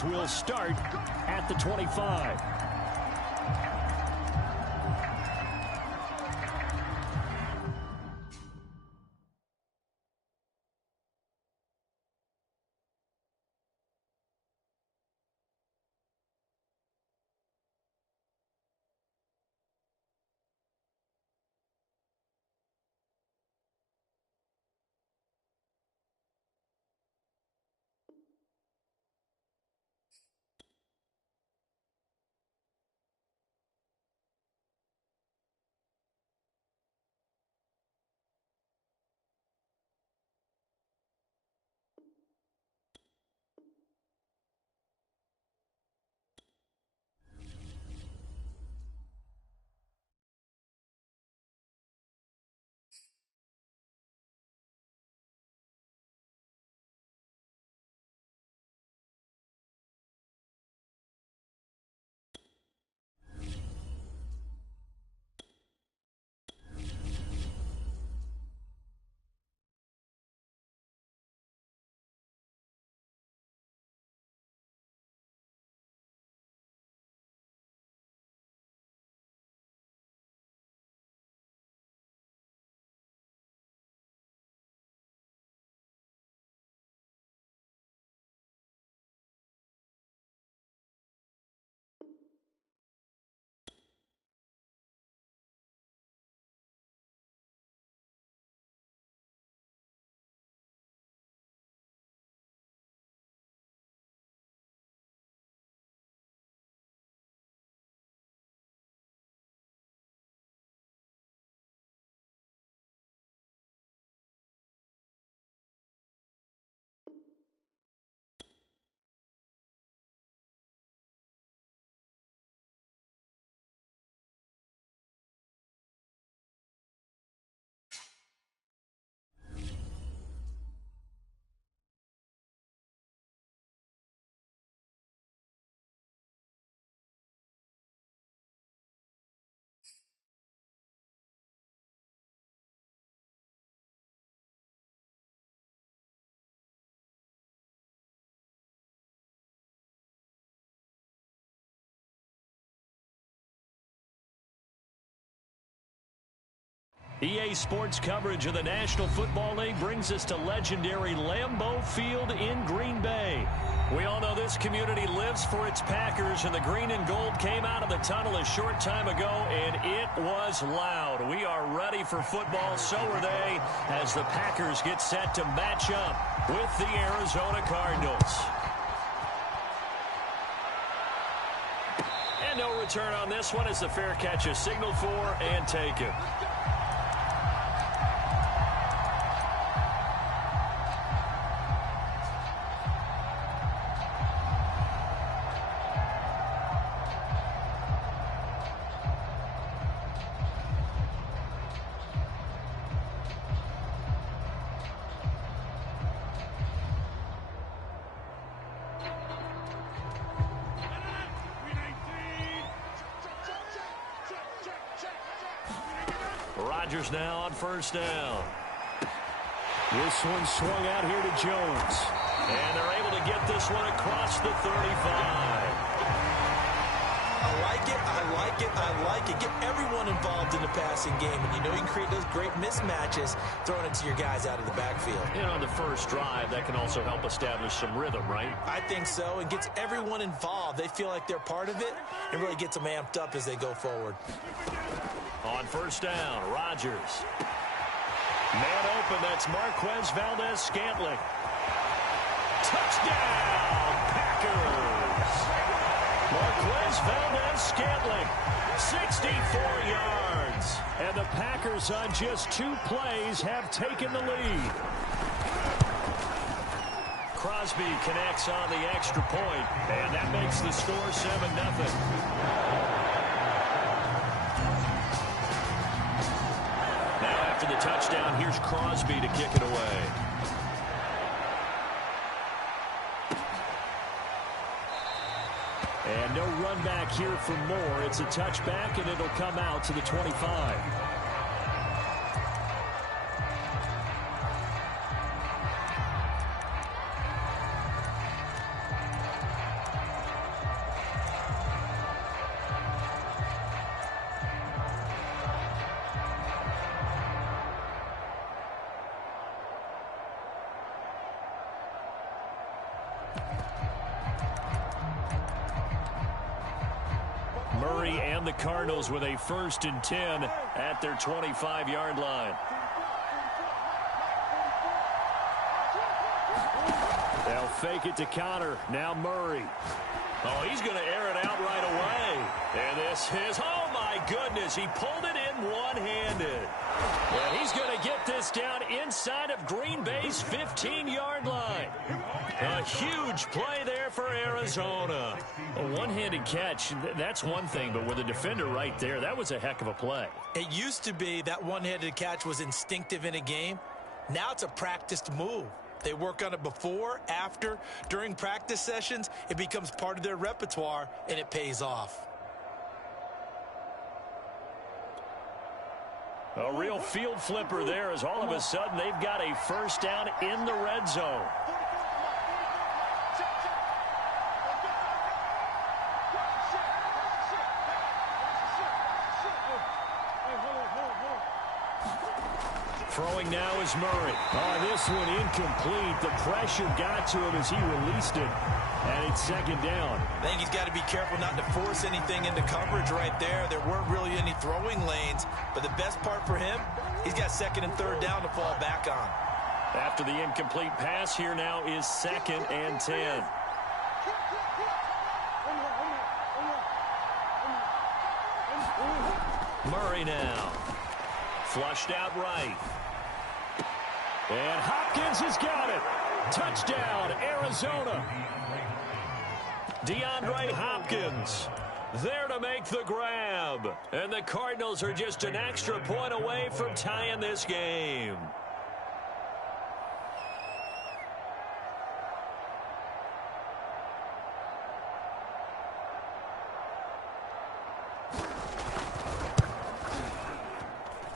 Packers will start at the 25. EA Sports coverage of the National Football League brings us to legendary Lambeau Field in Green Bay. We all know this community lives for its Packers, and the green and gold came out of the tunnel a short time ago, and it was loud. We are ready for football, so are they, as the Packers get set to match up with the Arizona Cardinals. And no return on this one as the fair catch is signaled for and taken. Rodgers now on first down. This one swung out here to Jones. And they're able to get this one across the 35. I like it, I like it, I like it. Get everyone involved in the passing game. And you know you can create those great mismatches throwing it to your guys out of the backfield. And on the first drive, that can also help establish some rhythm, right? I think so. It gets everyone involved. They feel like they're part of it and really gets them amped up as they go forward. On first down, Rodgers. Man open, that's Marquez Valdez-Scantling. Touchdown, Packers! Marquez Valdez-Scantling, 64 yards. And the Packers on just 2 plays have taken the lead. Crosby connects on the extra point, and that makes the score 7-0. After the touchdown, here's Crosby to kick it away. And no run back here for more. It's a touchback, and it'll come out to the 25. Murray and the Cardinals with a 1st and 10 at their 25-yard line. They'll fake it to Connor. Now Murray. Oh, he's going to air it out right away. And this is, oh my goodness, he pulled it in one-handed. And he's going to get this down inside of Green Bay's 15-yard line. A huge play there for Arizona. A one-handed catch, that's one thing, but with a defender right there, that was a heck of a play. It used to be that one-handed catch was instinctive in a game. Now it's a practiced move. They work on it before, after, during practice sessions. It becomes part of their repertoire, and it pays off. A real field flipper there as all of a sudden they've got a 1st down in the red zone. Throwing now is Murray. Oh, this one incomplete. The pressure got to him as he released it. And it's 2nd down. I think he's got to be careful not to force anything into coverage right there. There weren't really any throwing lanes. But the best part for him, he's got 2nd and 3rd down to fall back on. After the incomplete pass, here now is 2nd and 10. Murray now. Flushed out right. And Hopkins has got it. Touchdown, Arizona. DeAndre Hopkins there to make the grab. And the Cardinals are just an extra point away from tying this game.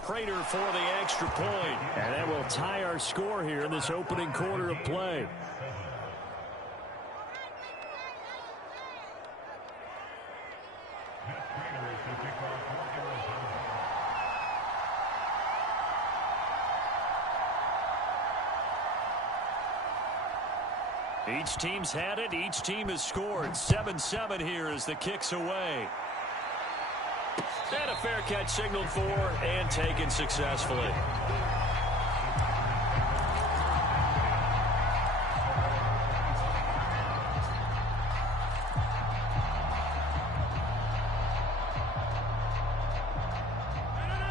Prater for the extra point. And that will tie our score here in this opening quarter of play. Each team's had it. Each team has scored. 7-7 here as the kick's away. And a fair catch signaled for and taken successfully.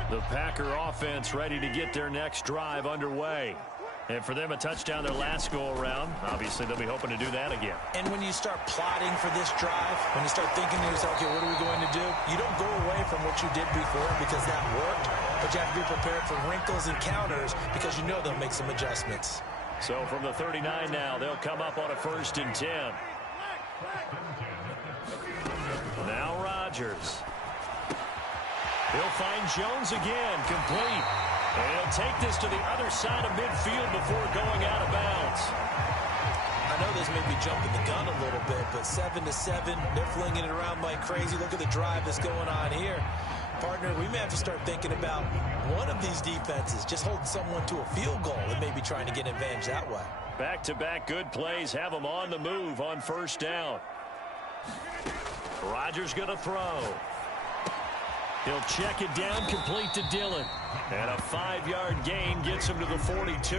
The Packer offense ready to get their next drive underway. And for them, a touchdown their last go-around. Obviously, they'll be hoping to do that again. And when you start plotting for this drive, when you start thinking to yourself, okay, what are we going to do? You don't go away from what you did before because that worked. But you have to be prepared for wrinkles and counters because you know they'll make some adjustments. So from the 39 now, they'll come up on a 1st and 10. Now Rodgers. He'll find Jones again, complete. And he'll take this to the other side of midfield before going out of bounds. I know this may be jumping the gun a little bit, but 7-7, they're flinging it around like crazy. Look at the drive that's going on here. Partner, we may have to start thinking about one of these defenses just holding someone to a field goal and maybe trying to get an advantage that way. Back-to-back good plays have them on the move on 1st down. Rodgers going to throw. He'll check it down, complete to Dillon. And a 5-yard gain gets him to the 42.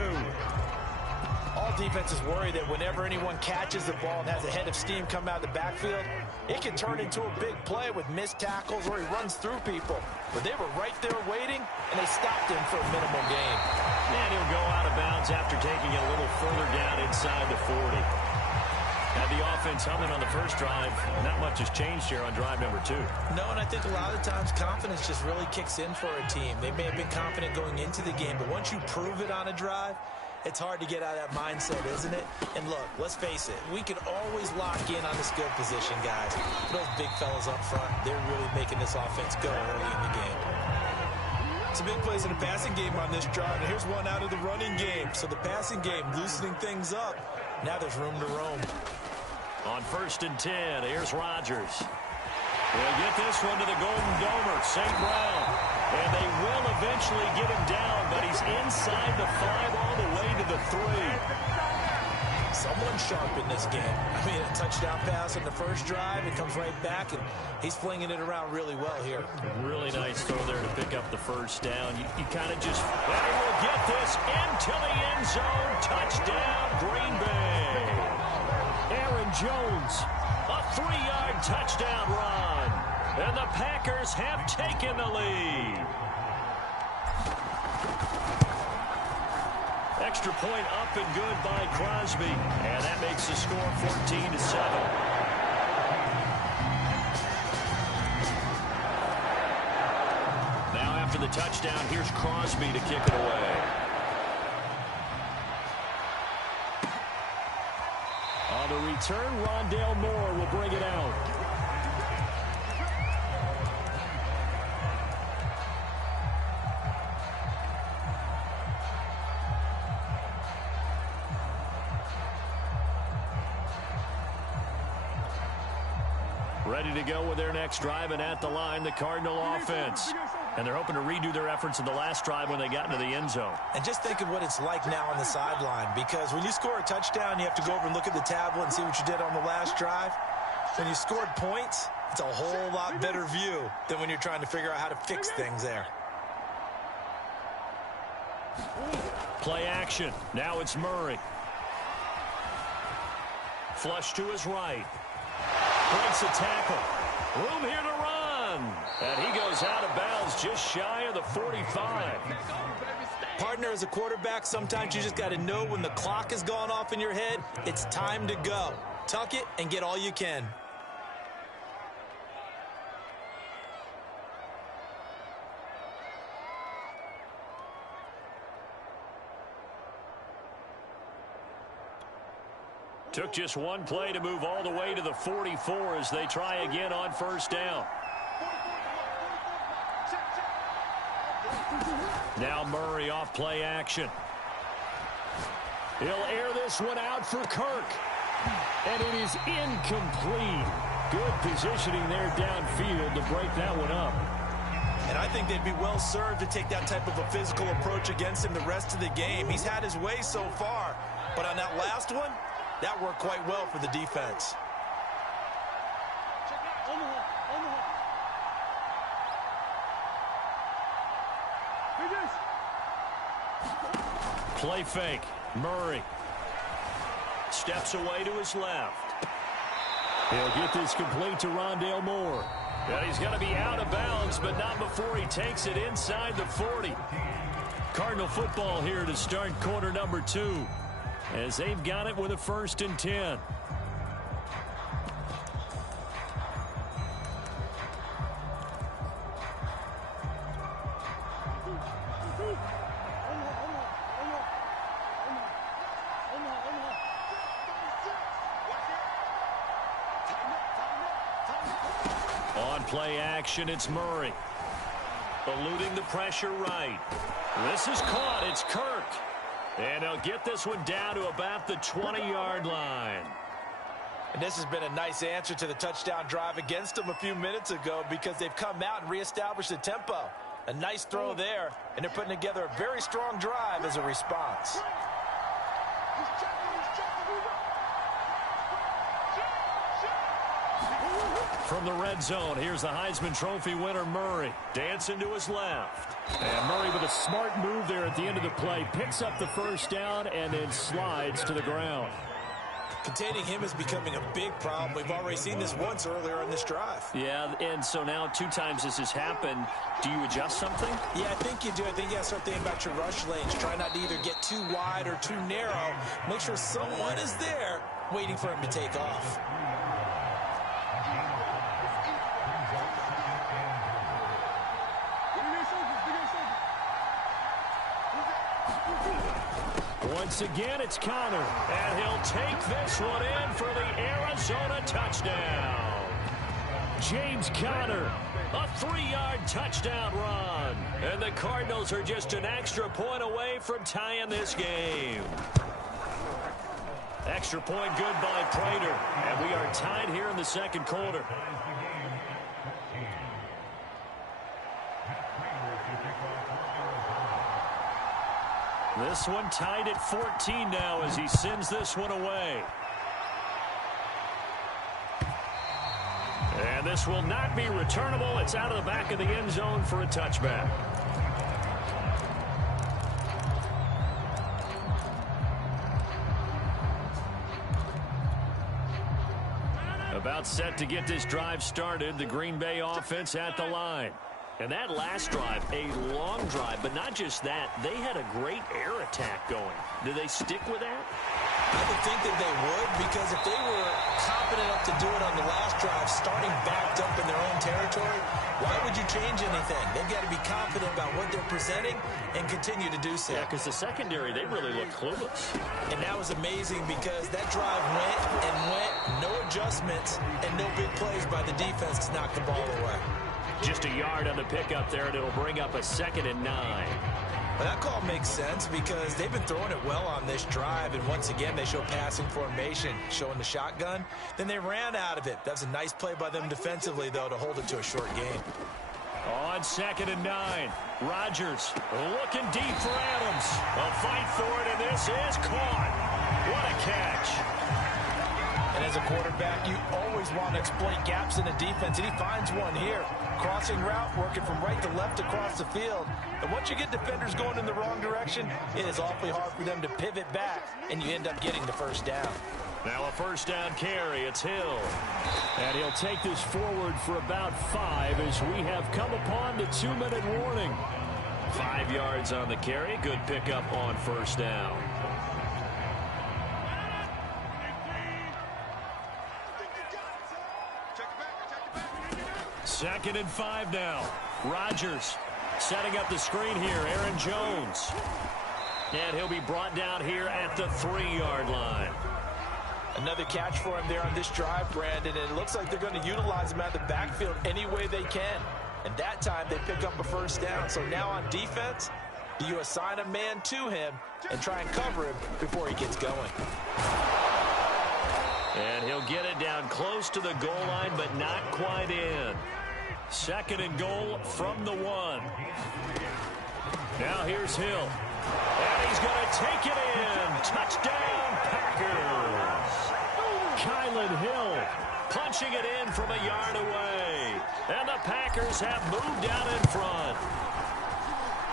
All defenses worry that whenever anyone catches the ball and has a head of steam come out of the backfield, it can turn into a big play with missed tackles or he runs through people. But they were right there waiting, and they stopped him for a minimal gain. And he'll go out of bounds after taking it a little further down inside the 40. Had the offense humming on the first drive. Not much has changed here on drive number 2. No, and I think a lot of times confidence just really kicks in for a team. They may have been confident going into the game, but once you prove it on a drive, it's hard to get out of that mindset, isn't it? And look, let's face it, we can always lock in on the skill position, guys. Those big fellas up front, they're really making this offense go early in the game. Some big plays in the passing game on this drive, and here's one out of the running game. So the passing game loosening things up. Now there's room to roam. On 1st and 10, here's Rodgers. They'll get this one to the Golden Domer, St. Brown. And they will eventually get him down, but he's inside the 5 all the way to the 3. someone sharp in this game. I mean, a touchdown pass on the first drive. It comes right back, and he's flinging it around really well here. Really nice throw there to pick up the first down. You kind of just, and he will get this into the end zone. Touchdown, Green Bay. Aaron Jones, a 3-yard touchdown run. And the Packers have taken the lead. Extra point up and good by Crosby. And that makes the score 14-7. Now after the touchdown, here's Crosby to kick it away. On the return, Rondale Moore will bring it out. Ready to go with their next drive, and at the line, the Cardinal offense. And they're hoping to redo their efforts in the last drive when they got into the end zone. And just think of what it's like now on the sideline, because when you score a touchdown, you have to go over and look at the tablet and see what you did on the last drive. When you scored points, it's a whole lot better view than when you're trying to figure out how to fix things there. Play action. Now it's Murray. Flush to his right. Breaks a tackle. Room here to run. And he goes out of bounds just shy of the 45. Partner, as a quarterback, sometimes you just got to know when the clock has gone off in your head, it's time to go. Tuck it and get all you can. Took just one play to move all the way to the 44 as they try again on first down. Now Murray off play action. He'll air this one out for Kirk. And it is incomplete. Good positioning there downfield to break that one up. And I think they'd be well served to take that type of a physical approach against him the rest of the game. He's had his way so far. But on that last one, that worked quite well for the defense. Play fake. Murray steps away to his left. He'll get this complete to Rondale Moore. And he's going to be out of bounds, but not before he takes it inside the 40. Cardinal football here to start quarter number 2. As they've got it with a 1st and 10. On play action, it's Murray. Eluding the pressure right. This is caught. It's Kirk. And he'll get this one down to about the 20-yard line. And this has been a nice answer to the touchdown drive against them a few minutes ago because they've come out and reestablished the tempo. A nice throw there, and they're putting together a very strong drive as a response. From the red zone, here's the Heisman Trophy winner, Murray. Dancing to his left. And Murray with a smart move there at the end of the play. Picks up the first down and then slides to the ground. Containing him is becoming a big problem. We've already seen this once earlier in this drive. Yeah, and so now 2 times this has happened. Do you adjust something? Yeah, I think you do. I think you have to start thinking about your rush lanes. Try not to either get too wide or too narrow. Make sure someone is there waiting for him to take off. Once again, it's Conner, and he'll take this one in for the Arizona touchdown. James Conner, a 3-yard touchdown run. And the Cardinals are just an extra point away from tying this game. Extra point good by Prater, and we are tied here in the second quarter. This one tied at 14 now as he sends this one away. And this will not be returnable. It's out of the back of the end zone for a touchback. About set to get this drive started. The Green Bay offense at the line. And that last drive, a long drive, but not just that. They had a great air attack going. Do they stick with that? I would think that they would, because if they were confident enough to do it on the last drive, starting backed up in their own territory, why would you change anything? They've got to be confident about what they're presenting and continue to do so. Yeah, because the secondary, they really look clueless. And that was amazing because that drive went and went, no adjustments, and no big plays by the defense to knock the ball away. Just a yard on the pickup there, and it'll bring up a 2nd and 9. Well, that call makes sense because they've been throwing it well on this drive, and once again, they show passing formation, showing the shotgun. Then they ran out of it. That's a nice play by them defensively, though, to hold it to a short game. On 2nd and 9, Rodgers looking deep for Adams. They'll fight for it, and this is caught. What a catch. And as a quarterback, you always want to exploit gaps in the defense, and he finds one here. Crossing route, working from right to left across the field. And once you get defenders going in the wrong direction, it is awfully hard for them to pivot back, and you end up getting the first down. Now a first down carry. It's Hill. And he'll take this forward for about 5 as we have come upon the 2-minute warning. 5 yards on the carry. Good pickup on first down. Second and 5 now. Rodgers setting up the screen here. Aaron Jones. And he'll be brought down here at the 3-yard line. Another catch for him there on this drive, Brandon, and it looks like they're going to utilize him out of the backfield any way they can. And that time they pick up a first down. So now on defense, you assign a man to him and try and cover him before he gets going. And he'll get it down close to the goal line, but not quite in. 2nd and goal from the 1. Now here's Hill. And he's going to take it in. Touchdown, Packers. Kylan Hill punching it in from a yard away. And the Packers have moved out in front.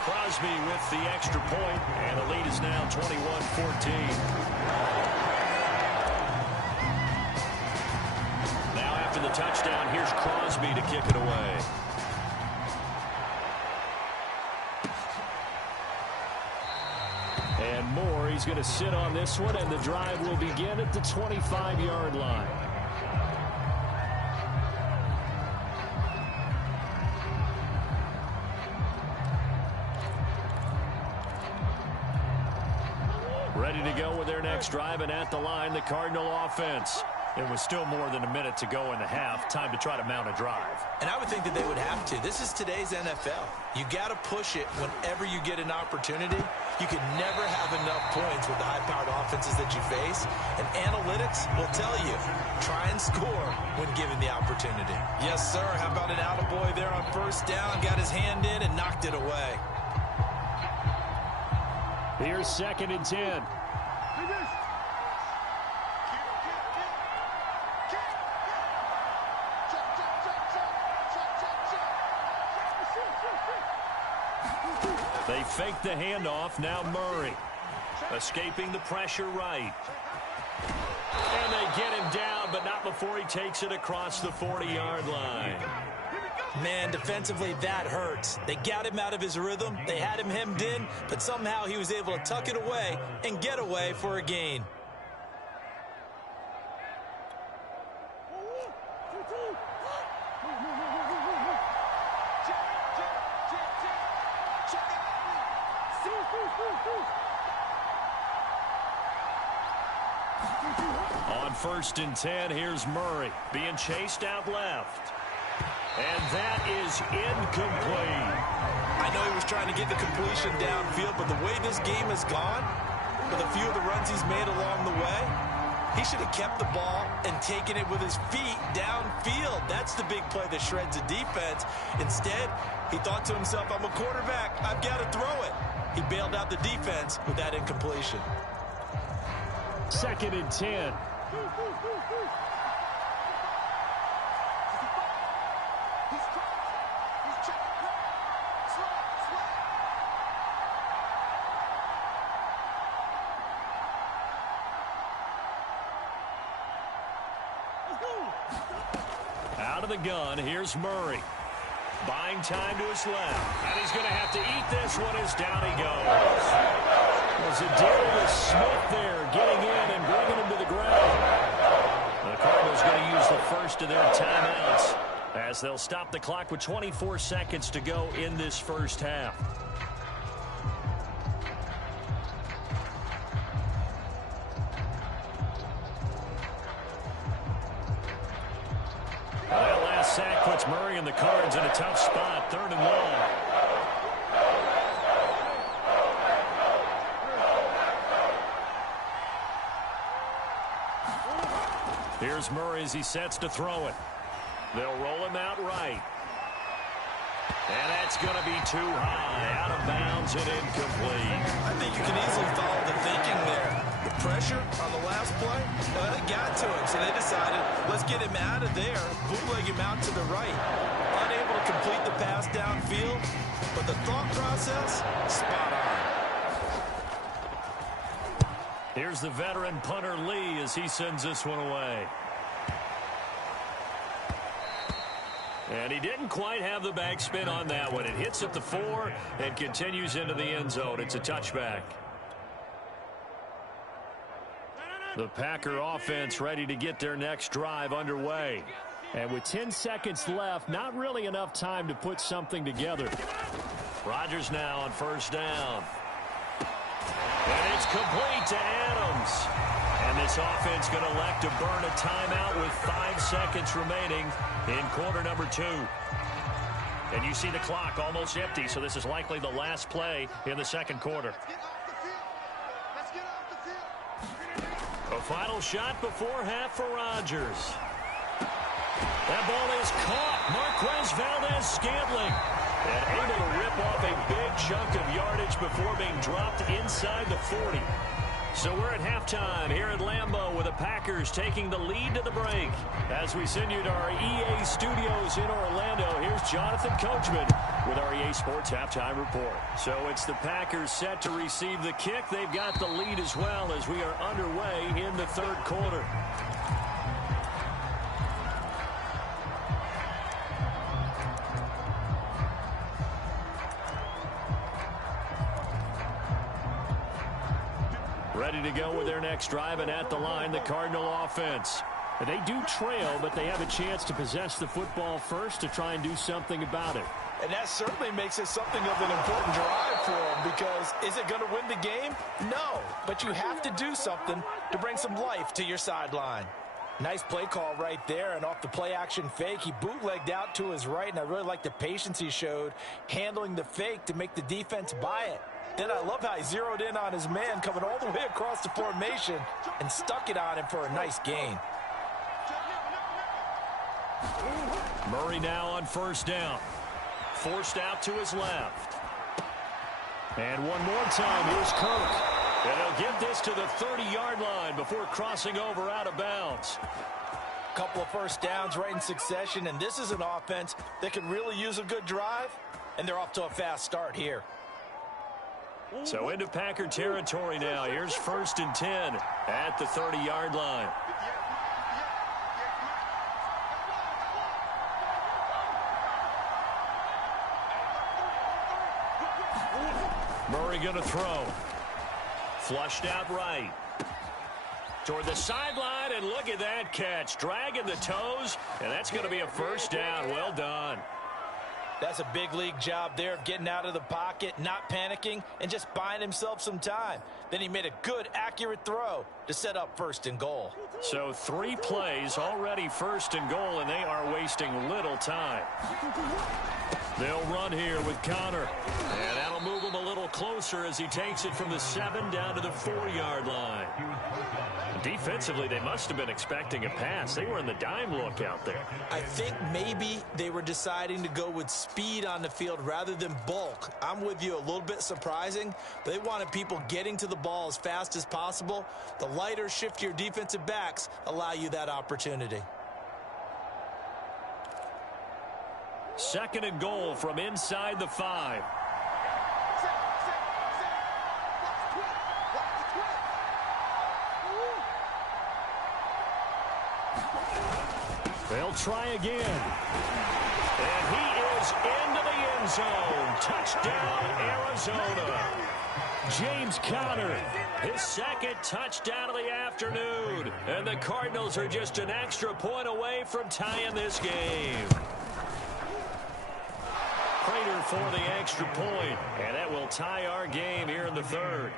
Crosby with the extra point, and the lead is now 21-14. The touchdown, here's Crosby to kick it away. And Moore, he's going to sit on this one, and the drive will begin at the 25-yard line. Ready to go with their next drive, and at the line, the Cardinal offense. It was still more than a minute to go in the half. Time to try to mount a drive. And I would think that they would have to. This is today's NFL. You got to push it whenever you get an opportunity. You can never have enough points with the high-powered offenses that you face. And analytics will tell you, try and score when given the opportunity. Yes, sir. How about an attaboy there on first down? Got his hand in and knocked it away. Here's 2nd and 10. They fake the handoff. Now Murray escaping the pressure right. And they get him down, but not before he takes it across the 40-yard line. Man, defensively, that hurts. They got him out of his rhythm. They had him hemmed in, but somehow he was able to tuck it away and get away for a gain. On 1st and 10, here's Murray being chased out left. And that is incomplete. I know he was trying to get the completion downfield, but the way this game has gone, with a few of the runs he's made along the way, he should have kept the ball and taken it with his feet downfield. That's the big play that shreds the defense. Instead, he thought to himself, I'm a quarterback. I've got to throw it. He bailed out the defense with that incompletion. 2nd and 10. Out of the gun, here's Murray. Buying time to his left. And he's going to have to eat this one as down he goes. Was it Darius Smith there getting in and bringing him to the ground. The Cardinals going to use the first of their timeouts as they'll stop the clock with 24 seconds to go in this first half. That last sack puts Murray and the Cards in a tough spot, 3rd and long. Here's Murray as he sets to throw it. They'll roll him out right. And that's going to be too high, out of bounds and incomplete. I think you can easily follow the thinking there. The pressure on the last play, it got to him, so they decided, let's get him out of there, bootleg him out to the right. Unable to complete the pass downfield, but the thought process, spot on. Here's the veteran punter Lee as he sends this one away. And he didn't quite have the backspin on that one. It hits at the 4 and continues into the end zone. It's a touchback. The Packer offense ready to get their next drive underway. And with 10 seconds left, not really enough time to put something together. Rodgers now on 1st down. And it's complete to Adams. And this offense going to elect to burn a timeout with 5 seconds remaining in quarter number 2. And you see the clock almost empty, so this is likely the last play in the 2nd quarter. A final shot before half for Rodgers. That ball is caught. Marquez Valdez-Scantling. And able to rip off a big chunk of yardage before being dropped inside the 40. So we're at halftime here at Lambeau with the Packers taking the lead to the break. As we send you to our EA studios in Orlando, here's Jonathan Coachman with our EA Sports Halftime Report. So it's the Packers set to receive the kick. They've got the lead as well as we are underway in the 3rd quarter. Ready to go with their next drive, and at the line, the Cardinal offense. They do trail, but they have a chance to possess the football first to try and do something about it. And that certainly makes it something of an important drive for them, because is it going to win the game? No, but you have to do something to bring some life to your sideline. Nice play call right there, and off the play-action fake, he bootlegged out to his right, and I really like the patience he showed handling the fake to make the defense buy it. Then I love how he zeroed in on his man coming all the way across the formation and stuck it on him for a nice gain. Murray now on 1st down. Forced out to his left. And one more time, here's Kirk. And he'll get this to the 30-yard line before crossing over out of bounds. Couple of first downs right in succession, and this is an offense that can really use a good drive, and they're off to a fast start here. So into Packer territory now. Here's 1st and 10 at the 30-yard line. Murray going to throw. Flushed out right. Toward the sideline, and look at that catch. Dragging the toes, and that's going to be a 1st down. Well done. That's a big league job there of getting out of the pocket, not panicking, and just buying himself some time. Then he made a good, accurate throw to set up 1st and goal. So 3 plays already 1st and goal, and they are wasting little time. They'll run here with Connor. And that'll move him a little closer as he takes it from the 7 down to the 4-yard line. Defensively, they must have been expecting a pass. They were in the dime look out there. I think maybe they were deciding to go with speed on the field rather than bulk. I'm with you, a little bit surprising. But they wanted people getting to the ball as fast as possible. The lighter, shiftier defensive backs allow you that opportunity. 2nd and goal from inside the 5. They'll try again. And he is into the end zone. Touchdown, Arizona. James Conner, his 2nd touchdown of the afternoon. And the Cardinals are just an extra point away from tying this game. Prater for the extra point. And that will tie our game here in the 3rd.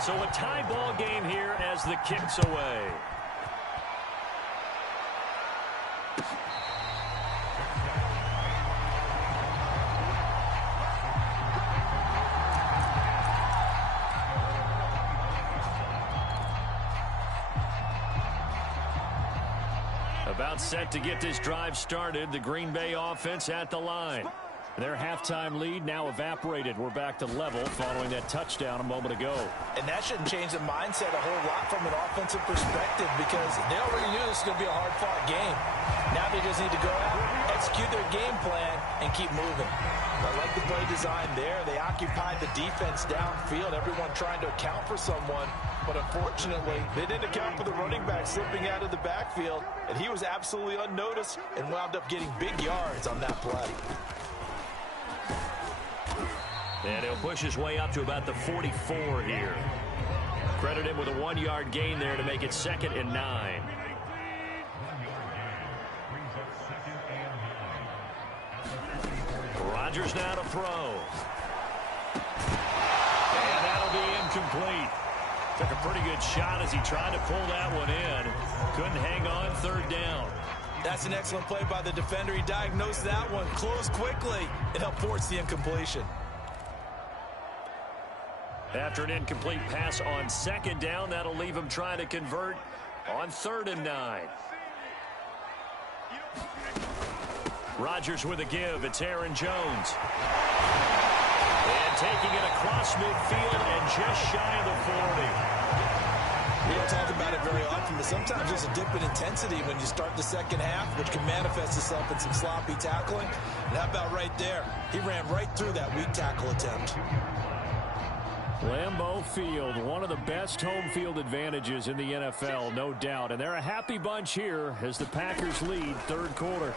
So a tie ball game here as the kick's away. About set to get this drive started. The Green Bay offense at the line. Their halftime lead now evaporated. We're back to level following that touchdown a moment ago. And that shouldn't change the mindset a whole lot from an offensive perspective because they already knew this was going to be a hard-fought game. Now they just need to go out, execute their game plan, and keep moving. I like the play design there. They occupied the defense downfield, everyone trying to account for someone. But unfortunately, they didn't account for the running back slipping out of the backfield, and he was absolutely unnoticed and wound up getting big yards on that play. And he'll push his way up to about the 44 here. Credit him with a 1-yard gain there to make it 2nd and 9. Rodgers now to throw. And that'll be incomplete. Took a pretty good shot as he tried to pull that one in. Couldn't hang on 3rd down. That's an excellent play by the defender. He diagnosed that one, closed quickly, and helped force the incompletion. After an incomplete pass on 2nd down, that'll leave him trying to convert on 3rd and 9. Rodgers with a give. It's Aaron Jones. And taking it across midfield and just shy of the 40. We don't talk about it very often, but sometimes there's a dip in intensity when you start the 2nd half, which can manifest itself in some sloppy tackling. And how about right there? He ran right through that weak tackle attempt. Lambeau Field, one of the best home field advantages in the NFL, no doubt. And they're a happy bunch here as the Packers lead 3rd quarter.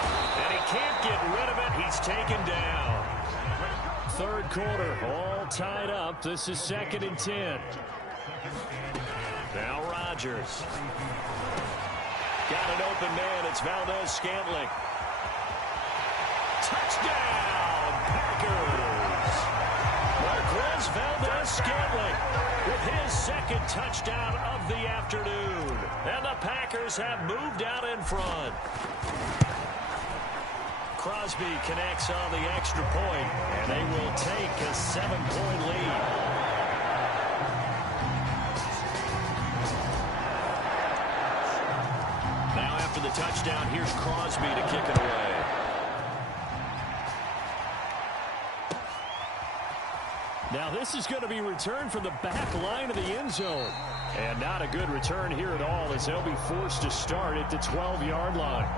And he can't get rid of it. He's taken down. 3rd quarter, all tied up. This is 2nd and 10. Now Rodgers. Got an open man. It's Valdez-Scantling. Touchdown, Packers. Marquez Valdez-Scantling with his 2nd touchdown of the afternoon. And the Packers have moved out in front. Crosby connects on the extra point, and they will take a 7-point lead. Now after the touchdown, here's Crosby to kick it away. Now this is going to be returned from the back line of the end zone. And not a good return here at all as they'll be forced to start at the 12-yard line.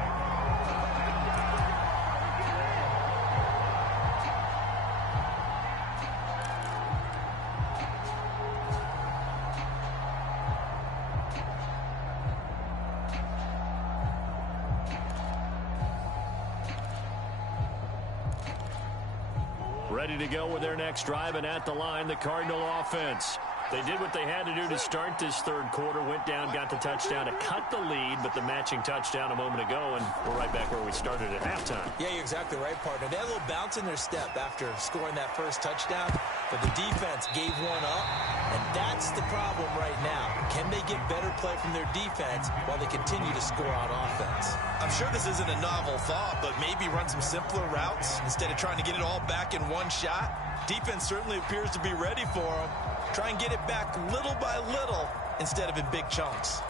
Ready to go with their next drive, and at the line, the Cardinal offense. They did what they had to do to start this third quarter, went down, got the touchdown to cut the lead, but the matching touchdown a moment ago, and we're right back where we started at halftime. Yeah, you're exactly right, partner. They had a little bounce in their step after scoring that first touchdown, but the defense gave one up, and that's the problem right now. Can they get better play from their defense while they continue to score on offense? I'm sure this isn't a novel thought, but maybe run some simpler routes instead of trying to get it all back in one shot. Defense certainly appears to be ready for them. Try and get it back little by little instead of in big chunks.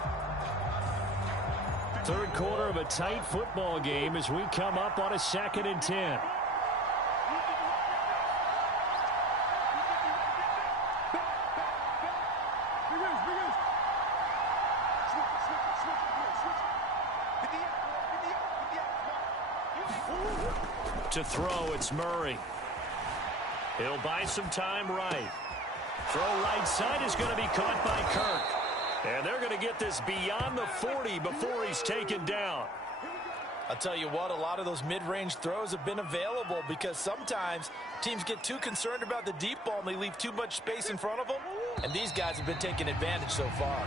Third quarter of a tight football game as we come up on a 2nd and 10. To throw, it's Murray. He'll buy some time right. Throw right side is going to be caught by Kirk. And they're going to get this beyond the 40 before he's taken down. I'll tell you what, a lot of those mid-range throws have been available because sometimes teams get too concerned about the deep ball and they leave too much space in front of them. And these guys have been taking advantage so far.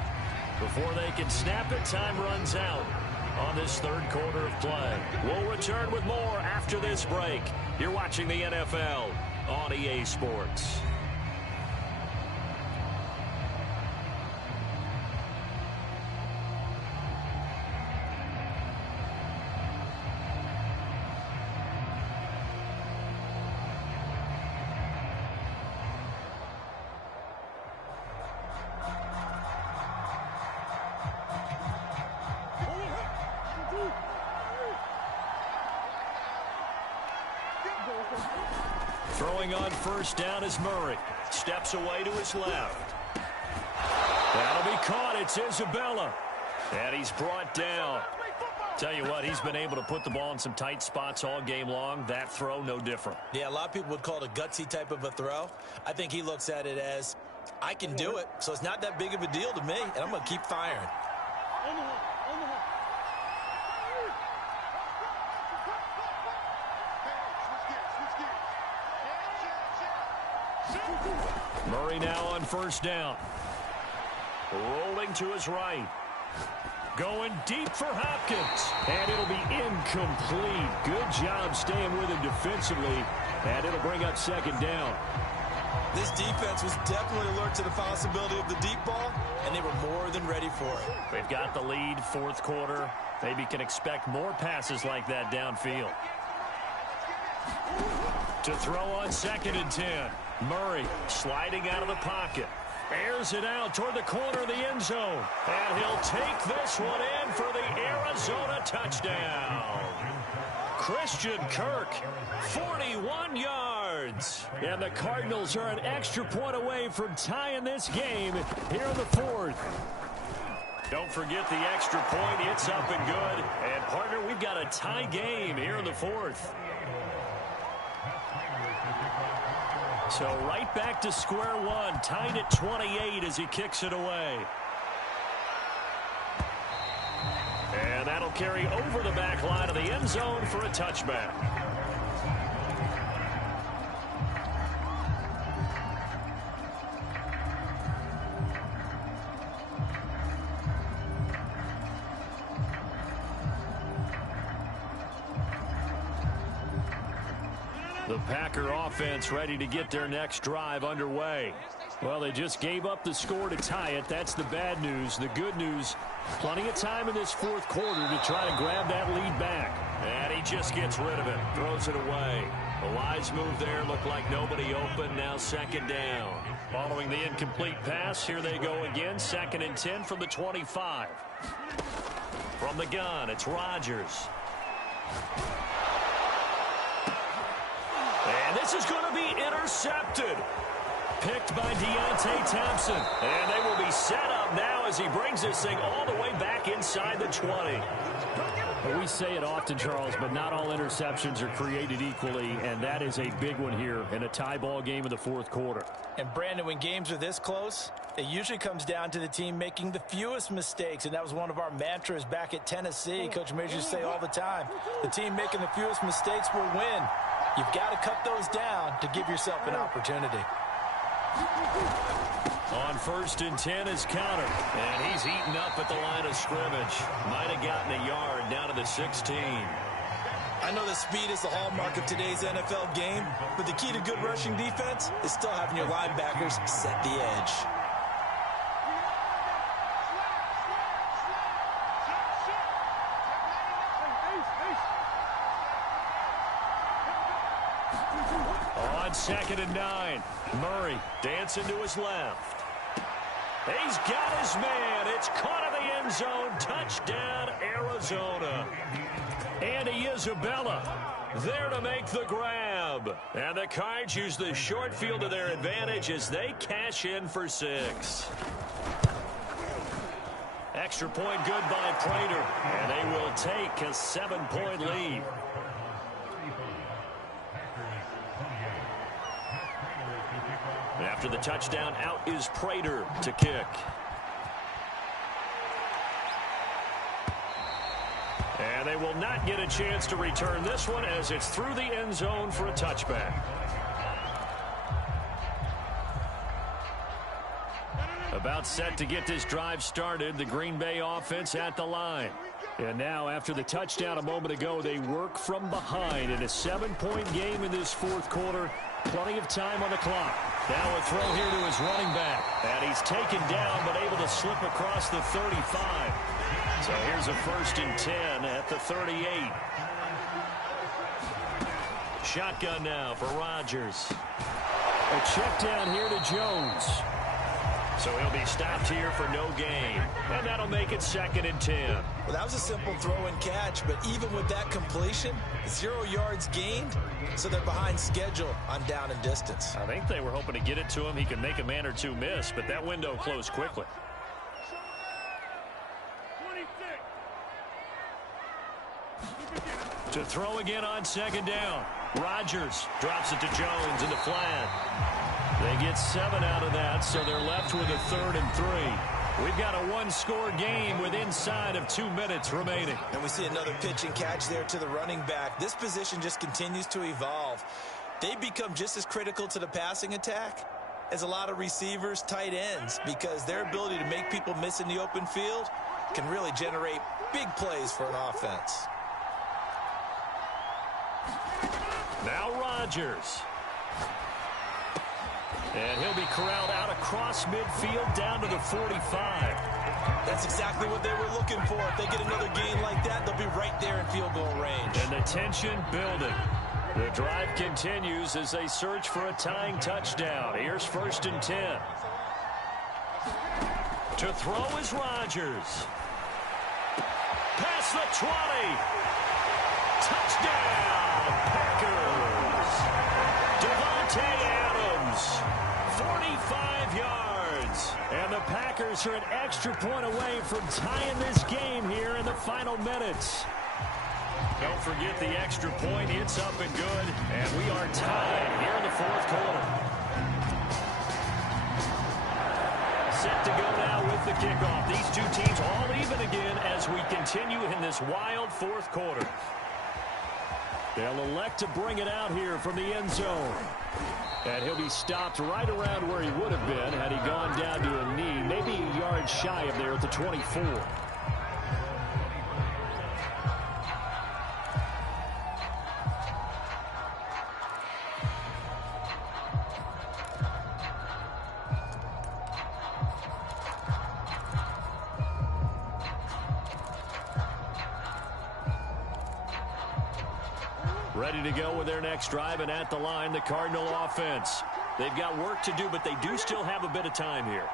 Before they can snap it, time runs out on this third quarter of play. We'll return with more after this break. You're watching the NFL on EA Sports. Throwing on first down is Murray. Steps away to his left. That'll be caught. It's Isabella. And he's brought down. Tell you what, he's been able to put the ball in some tight spots all game long. That throw, no different. Yeah, a lot of people would call it a gutsy type of a throw. I think he looks at it as, I can do it, so it's not that big of a deal to me, and I'm going to keep firing. Murray now on first down. Rolling to his right. Going deep for Hopkins. And it'll be incomplete. Good job staying with him defensively. And it'll bring up second down. This defense was definitely alert to the possibility of the deep ball, and they were more than ready for it. They've got the lead, fourth quarter. Maybe can expect more passes like that downfield. To throw on 2nd and 10. Murray sliding out of the pocket. Airs it out toward the corner of the end zone. And he'll take this one in for the Arizona touchdown. Christian Kirk, 41 yards. And the Cardinals are an extra point away from tying this game here in the fourth. Don't forget the extra point. It's up and good. And, partner, we've got a tie game here in the fourth. So right back to square one, tied at 28 as he kicks it away. And that'll carry over the back line of the end zone for a touchback. The Packer offense ready to get their next drive underway. Well, they just gave up the score to tie it. That's the bad news. The good news, plenty of time in this fourth quarter to try to grab that lead back. And he just gets rid of it, throws it away. A wise move there, looked like nobody open, now second down. Following the incomplete pass, here they go again, 2nd and 10 from the 25. From the gun, it's Rodgers. And this is going to be intercepted. Picked by Deontay Thompson. And they will be set up now as he brings this thing all the way back inside the 20. Well, we say it often, Charles, but not all interceptions are created equally, and that is a big one here in a tie ball game in the fourth quarter. And, Brandon, when games are this close, it usually comes down to the team making the fewest mistakes, and that was one of our mantras back at Tennessee. Coach Majors used to say all the time, the team making the fewest mistakes will win. You've got to cut those down to give yourself an opportunity. On 1st and 10 is counter. And he's eaten up at the line of scrimmage. Might have gotten a yard down to the 16. I know that speed is the hallmark of today's NFL game, but the key to good rushing defense is still having your linebackers set the edge. On 2nd and 9, Murray dancing to his left. He's got his man. It's caught in the end zone. Touchdown, Arizona. Andy Isabella there to make the grab. And the Cards use the short field to their advantage as they cash in for 6. Extra point good by Prater. And they will take a 7-point lead. After the touchdown, out is Prater to kick. And they will not get a chance to return this one as it's through the end zone for a touchback. About set to get this drive started, the Green Bay offense at the line. And now, after the touchdown a moment ago, they work from behind in a 7-point game in this 4th quarter. Plenty of time on the clock. Now a throw here to his running back. And he's taken down but able to slip across the 35. So here's a 1st and 10 at the 38. Shotgun now for Rodgers. A check down here to Jones. So he'll be stopped here for no gain. And that'll make it 2nd and 10. Well, that was a simple throw and catch, but even with that completion, 0 yards gained, so they're behind schedule on down and distance. I think they were hoping to get it to him. He could make a man or two miss, but that window closed quickly. To throw again on 2nd down. Rodgers drops it to Jones in the flat. They get 7 out of that, so they're left with a 3rd and 3. We've got a 1-score game with inside of 2 minutes remaining. And we see another pitch and catch there to the running back. This position just continues to evolve. They become just as critical to the passing attack as a lot of receivers, tight ends, because their ability to make people miss in the open field can really generate big plays for an offense. Now Rodgers. And he'll be corralled out across midfield down to the 45. That's exactly what they were looking for. If they get another gain like that, they'll be right there in field goal range. And the tension building. The drive continues as they search for a tying touchdown. Here's 1st and 10. To throw is Rodgers. Past the 20. Touchdown, Packers. Devontae Adams. 45 yards. And the Packers are an extra point away from tying this game here in the final minutes. Don't forget the extra point. It's up and good. And we are tied here in the 4th quarter. Set to go now with the kickoff. These two teams all even again as we continue in this wild 4th quarter. They'll elect to bring it out here from the end zone. And he'll be stopped right around where he would have been had he gone down to a knee, maybe a yard shy of there at the 24. Ready to go with their next drive, and at the line, the Cardinal offense. They've got work to do, but they do still have a bit of time here.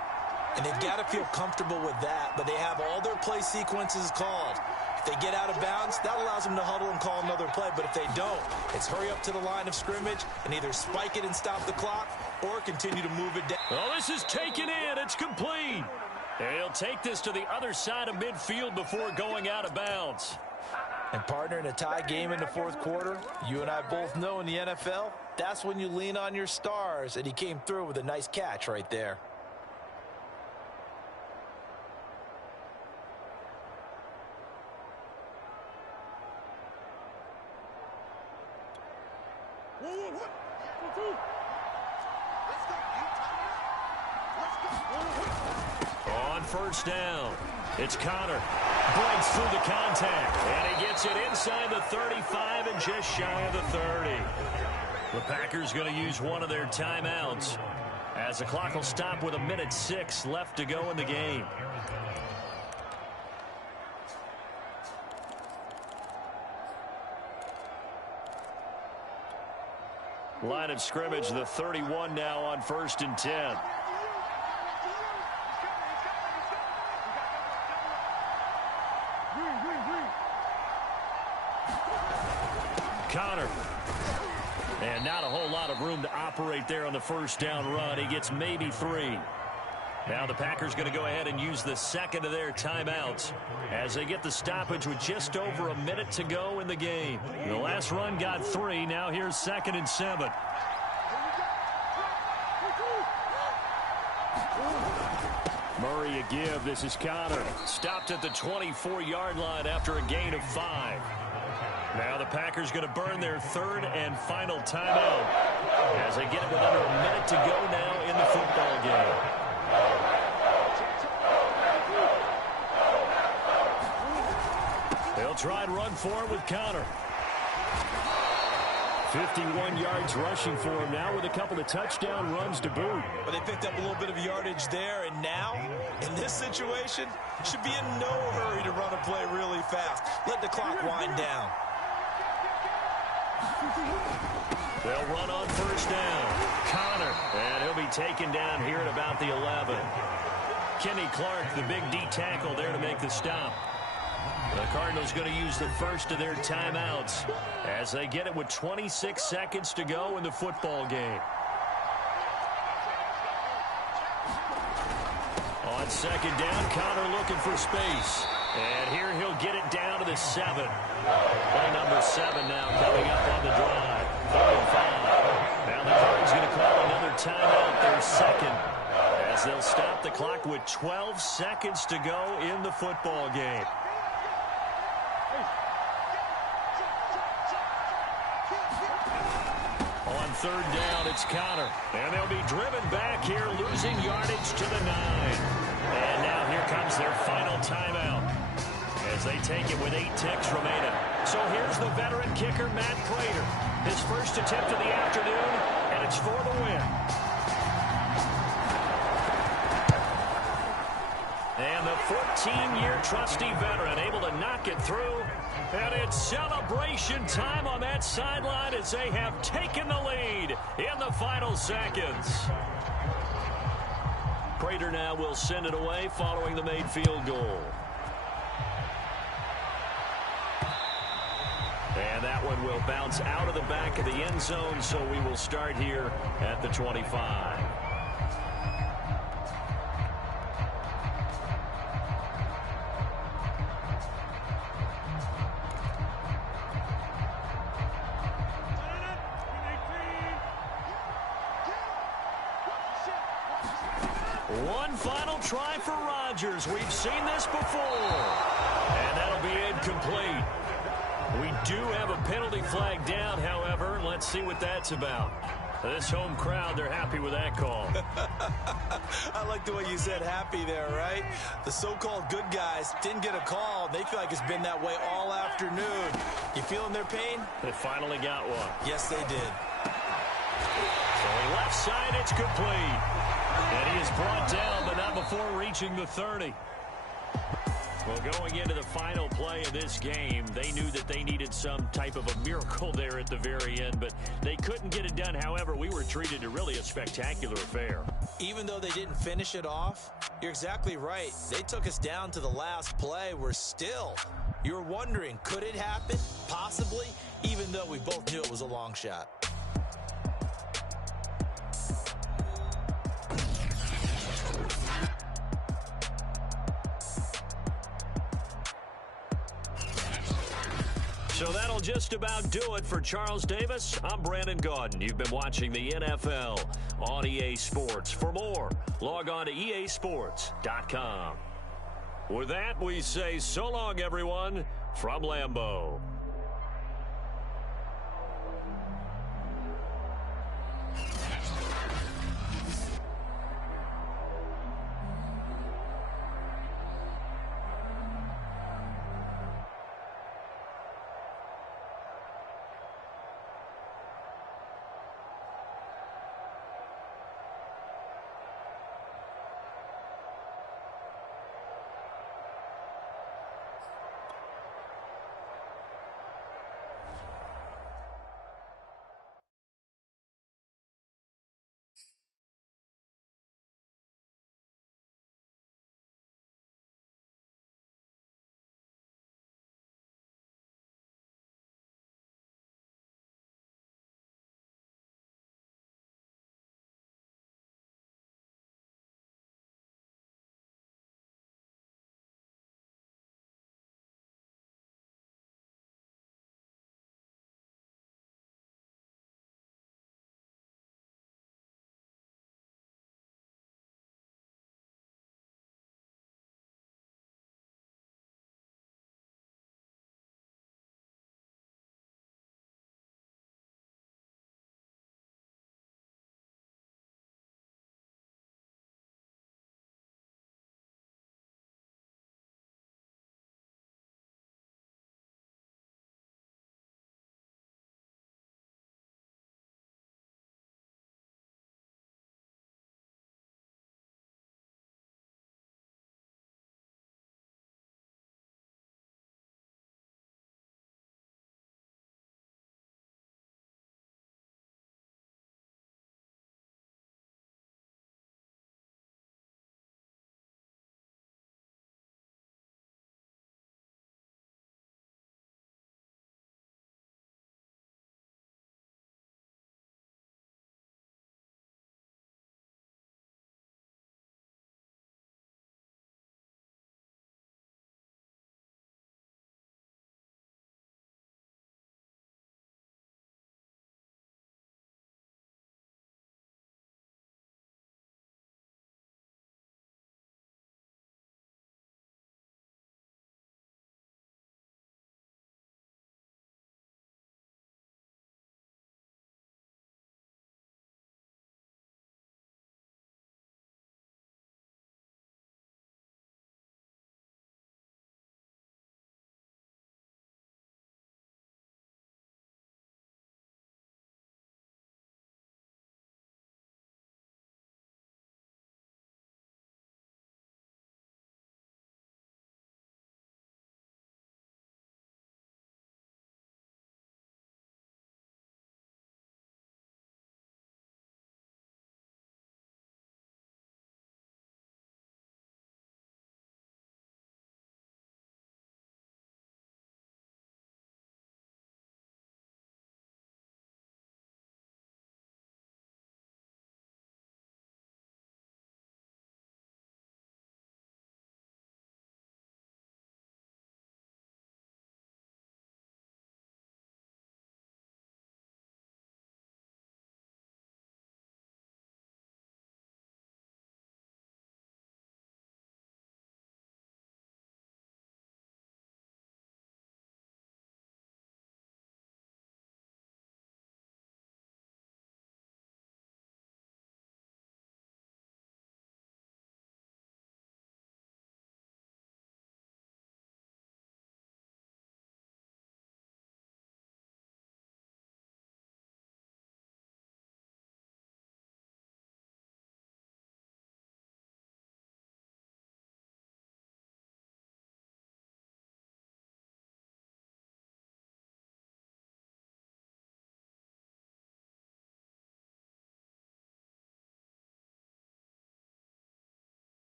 And they've got to feel comfortable with that, but they have all their play sequences called. If they get out of bounds, that allows them to huddle and call another play, but if they don't, it's hurry up to the line of scrimmage and either spike it and stop the clock or continue to move it down. Oh, this is taken in. It's complete. And he'll take this to the other side of midfield before going out of bounds. And partner, in a tie game in the 4th quarter, you and I both know in the NFL, that's when you lean on your stars, and he came through with a nice catch right there. On first down, it's Connor. Breaks through the contact, and he gets it inside the 35 and just shy of the 30. The Packers going to use one of their timeouts as the clock will stop with 1:06 left to go in the game. Line of scrimmage, the 31 now on 1st and 10. Connor. And not a whole lot of room to operate there on the first down run. He gets maybe 3. Now the Packers going to go ahead and use the second of their timeouts as they get the stoppage with just over 1 minute to go in the game. The last run got 3. Now here's 2nd and 7. Murray a give. This is Connor. Stopped at the 24-yard line after a gain of 5. Now the Packers going to burn their 3rd and final timeout as they get it with under 1 minute to go now in the football game. They'll try and run for it with Connor. 51 yards rushing for him now with a couple of touchdown runs to boot. But they picked up a little bit of yardage there, and now, in this situation, should be in no hurry to run a play really fast. Let the clock wind down. They'll run on first down. Connor, and he'll be taken down here at about the 11. Kenny Clark, the big D tackle there to make the stop. The Cardinals going to use the first of their timeouts as they get it with 26 seconds to go in the football game. On second down, Connor looking for space. And here he'll get it down to the 7. Play number 7 now coming up on the drive. 3rd and 5. Now the Cards going to call another timeout, their second, as they'll stop the clock with 12 seconds to go in the football game. On 3rd down, it's Connor. And they'll be driven back here, losing yardage to the 9. And now here comes their final timeout as they take it with 8 ticks remaining. So here's the veteran kicker, Matt Prater. His first attempt of the afternoon, and it's for the win. And the 14-year trusty veteran able to knock it through. And it's celebration time on that sideline as they have taken the lead in the final seconds. Prater now will send it away following the made field goal. And that one will bounce out of the back of the end zone, so we will start here at the 25. One final try for Rodgers. We've seen this before. And that'll be incomplete. We do have a penalty flag down, however. Let's see what that's about. This home crowd, they're happy with that call. I like the way you said happy there, right? The so-called good guys didn't get a call. They feel like it's been that way all afternoon. You feeling their pain? They finally got one. Yes, they did. So left side, it's complete. And he is brought down, but not before reaching the 30. Well, going into the final play of this game, they knew that they needed some type of a miracle there at the very end, but they couldn't get it done. However, we were treated to really a spectacular affair. Even though they didn't finish it off, you're exactly right. They took us down to the last play. We're still, you're wondering, could it happen? Possibly, even though we both knew it was a long shot. So that'll just about do it for Charles Davis. I'm Brandon Gaudin. You've been watching the NFL on EA Sports. For more, log on to easports.com. With that, we say so long, everyone, from Lambeau.